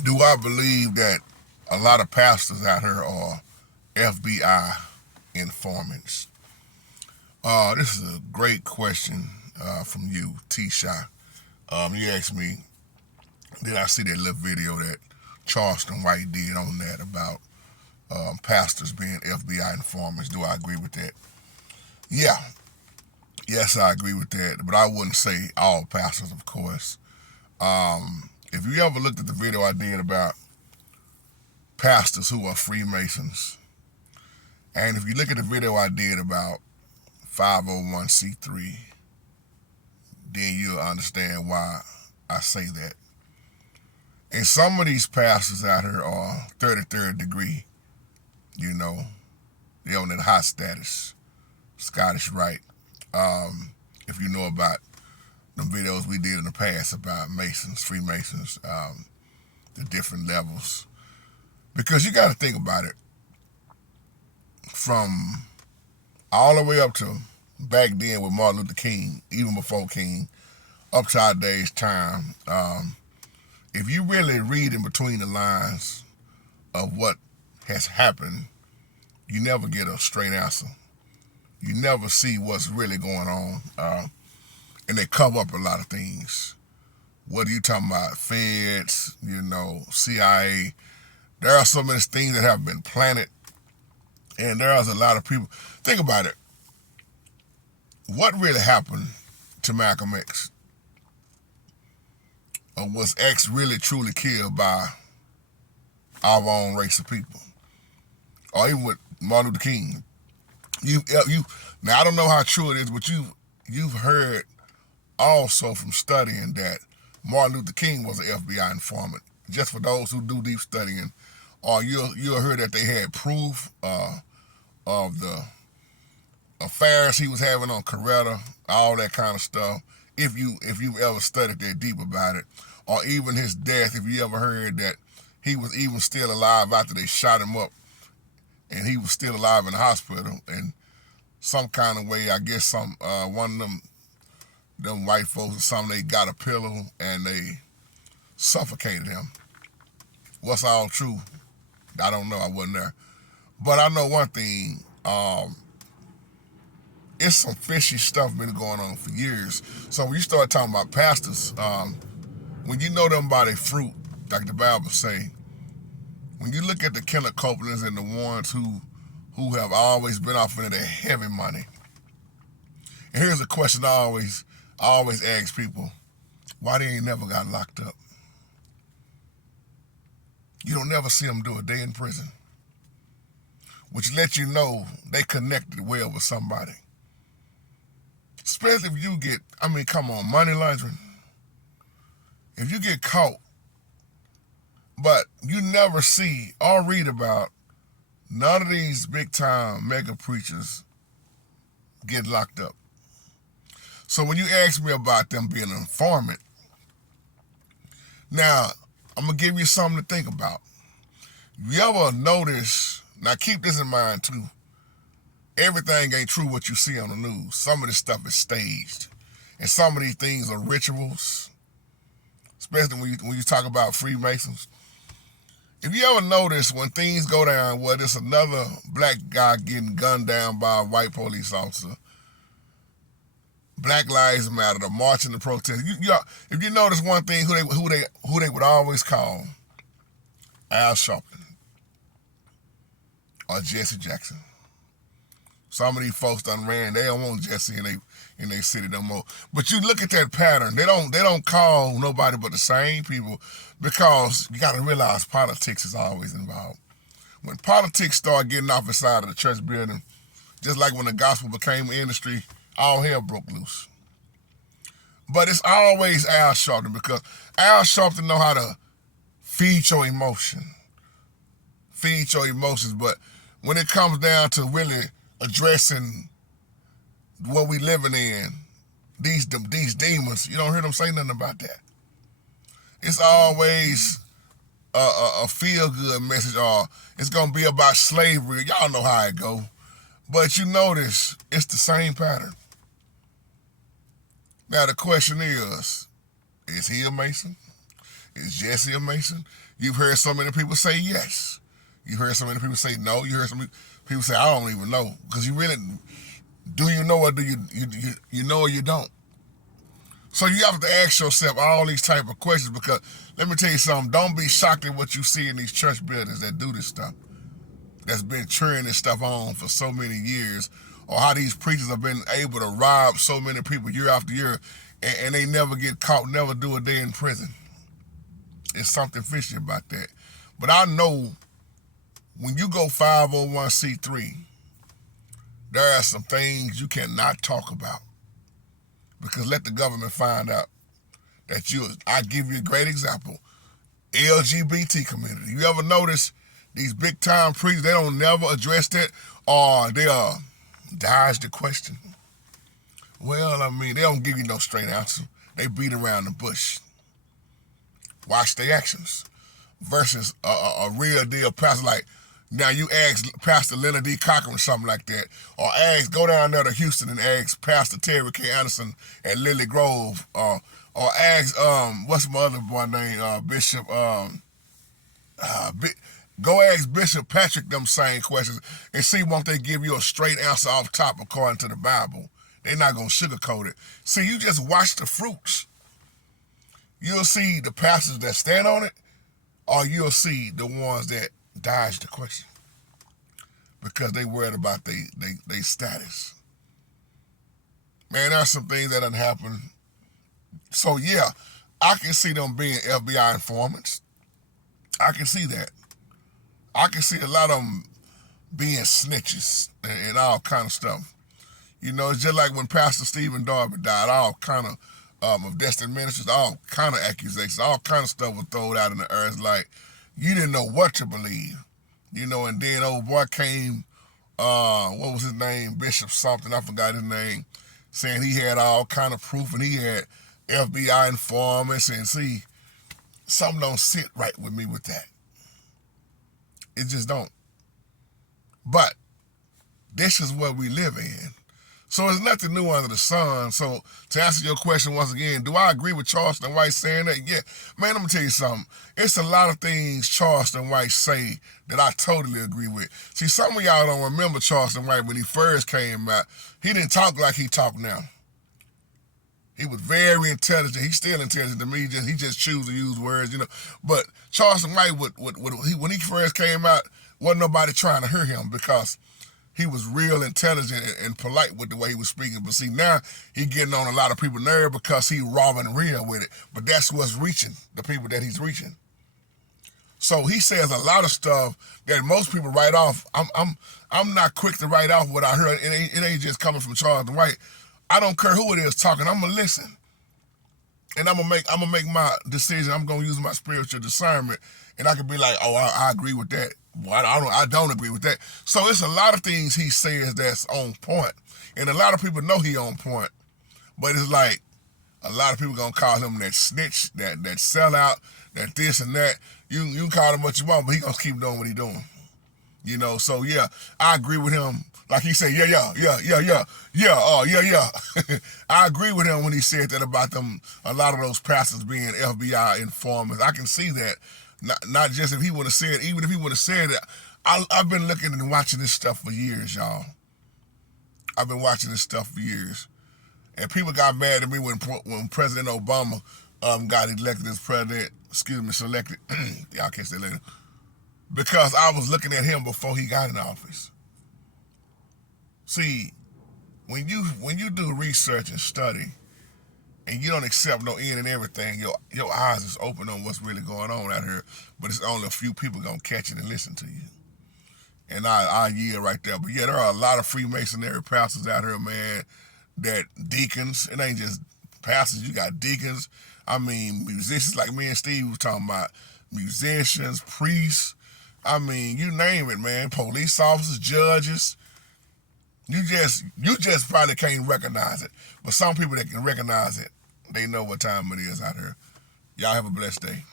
Do I believe that a lot of pastors out here are FBI informants? This is a great question from you, T-Shy. You asked me, did I see that little video that Charleston White did on that about pastors being FBI informants? Do I agree with that? Yeah. Yes, I agree with that, but I wouldn't say all pastors, of course. If you ever looked at the video I did about pastors who are Freemasons, and if you look at the video I did about 501c3, then you'll understand why I say that. And some of these pastors out here are 33rd degree, you know, they're on that high status, Scottish Rite. If you know about the videos we did in the past about Masons, Freemasons, the different levels. Because you got to think about it. From all the way up to back then with Martin Luther King, even before King, up to our day's time, if you really read in between the lines of what has happened, you never get a straight answer. You never see what's really going on. And they cover up a lot of things. What are you talking about? Feds, CIA. There are so many things that have been planted. And there's a lot of people. Think about it. What really happened to Malcolm X? Or was X really truly killed by our own race of people? Or even with Martin Luther King? Now I don't know how true it is, but you've heard also from studying that Martin Luther King was an FBI informant. Just for those who do deep studying, or you'll hear that they had proof of the affairs he was having on Coretta, all that kind of stuff. If you ever studied that deep about it, or even his death, if you ever heard that he was even still alive after they shot him up, and he was still alive in the hospital, and some kind of way, I guess some one of them white folks or something, they got a pillow and they suffocated him. What's all true? I don't know. I wasn't there. But I know one thing. It's some fishy stuff been going on for years. So when you start talking about pastors, when you know them by their fruit, like the Bible say, when you look at the Kenneth Copelands and the ones who have always been off into their heavy money, and here's a question I always ask people: why they ain't never got locked up? You don't never see them do a day in prison, which lets you know they connected well with somebody. Especially if you get, come on, money laundering. If you get caught, but you never see or read about none of these big time mega preachers get locked up. So when you ask me about them being an informant, now I'm going to give you something to think about. You ever notice, now keep this in mind too, everything ain't true what you see on the news. Some of this stuff is staged. And some of these things are rituals, especially when you talk about Freemasons. If you ever notice when things go down, whether it's another black guy getting gunned down by a white police officer, Black Lives Matter, the march and the protest. If you notice one thing, who they would always call Al Sharpton or Jesse Jackson. Some of these folks done ran. They don't want Jesse in their city no more. But you look at that pattern. They don't call nobody but the same people, because you got to realize politics is always involved. When politics start getting off inside of the church building, just like when the gospel became an industry, all hell broke loose. But it's always Al Sharpton, because Al Sharpton know how to feed your emotions. But when it comes down to really addressing what we living in, these demons, you don't hear them say nothing about that. It's always a feel-good message, or it's going to be about slavery. Y'all know how it go. But you notice it's the same pattern. Now the question is he a Mason? Is Jesse a Mason? You've heard so many people say yes. You heard so many people say no. You heard some people say, I don't even know. Because you really, do you know or do you know or you don't? So you have to ask yourself all these type of questions, because let me tell you something, don't be shocked at what you see in these church buildings that do this stuff, that's been cheering this stuff on for so many years, or how these preachers have been able to rob so many people year after year, and they never get caught, never do a day in prison. It's something fishy about that. But I know when you go 501c3, there are some things you cannot talk about, because let the government find out that I give you a great example. LGBT community. You ever notice these big time preachers, they don't never address that, or they dodge the question? Well, I mean, they don't give you no straight answer. They beat around the bush. Watch their actions. Versus a real deal pastor, like, now you ask Pastor Leonard D. Cochran or something like that, or go down there to Houston and ask Pastor Terry K. Anderson at Lily Grove, or ask, what's my other boy name, Bishop, go ask Bishop Patrick them same questions and see won't they give you a straight answer off top according to the Bible. They're not going to sugarcoat it. See, you just watch the fruits. You'll see the pastors that stand on it, or you'll see the ones that dodge the question because they worried about they status. Man, there's some things that done happen. So yeah, I can see them being FBI informants. I can see that. I can see a lot of them being snitches and all kind of stuff. You know, it's just like when Pastor Stephen Darby died, all kind of Destined Ministries, all kind of accusations, all kind of stuff was thrown out in the earth. Like, you didn't know what to believe, you know. And then old boy came, what was his name, Bishop something, I forgot his name, saying he had all kind of proof and he had FBI informants. And see, something don't sit right with me with that. It just don't. But this is what we live in. So there's nothing new under the sun. So to answer your question once again, do I agree with Charleston White saying that? Yeah. Man, I'm going to tell you something. It's a lot of things Charleston White say that I totally agree with. See, some of y'all don't remember Charleston White when he first came out. He didn't talk like he talk now. He was very intelligent. He's still intelligent to me. He just choose to use words, you know. But Charleston White, when he first came out, wasn't nobody trying to hear him because he was real intelligent and polite with the way he was speaking. But see, now he getting on a lot of people's nerves because he raw and real with it. But that's what's reaching the people that he's reaching. So he says a lot of stuff that most people write off. I'm not quick to write off what I heard. It ain't just coming from Charleston White. I don't care who it is talking. I'm gonna listen, and I'm gonna make my decision. I'm gonna use my spiritual discernment, and I can be like, oh, I agree with that. Well, I don't agree with that. So it's a lot of things he says that's on point, and a lot of people know he on point. But it's like a lot of people gonna call him that snitch, that sellout, that this and that. You can call him what you want, but he gonna keep doing what he doing. You know. So yeah, I agree with him. Like he said, yeah. I agree with him when he said that about them. A lot of those pastors being FBI informants. I can see that. Not just if he would have said, even if he would have said it. I've been looking and watching this stuff for years, y'all. I've been watching this stuff for years. And people got mad at me when President Obama got elected as president, selected. Y'all catch that later. Because I was looking at him before he got in office. See, when you do research and study, and you don't accept no end and everything, your eyes is open on what's really going on out here, but it's only a few people gonna catch it and listen to you. And I yield right there. But yeah, there are a lot of Freemasonry pastors out here, man, that deacons. It ain't just pastors, you got deacons. I mean, musicians like me and Steve was talking about, musicians, priests. I mean, you name it, man. Police officers, judges. You just probably can't recognize it. But some people that can recognize it, they know what time it is out here. Y'all have a blessed day.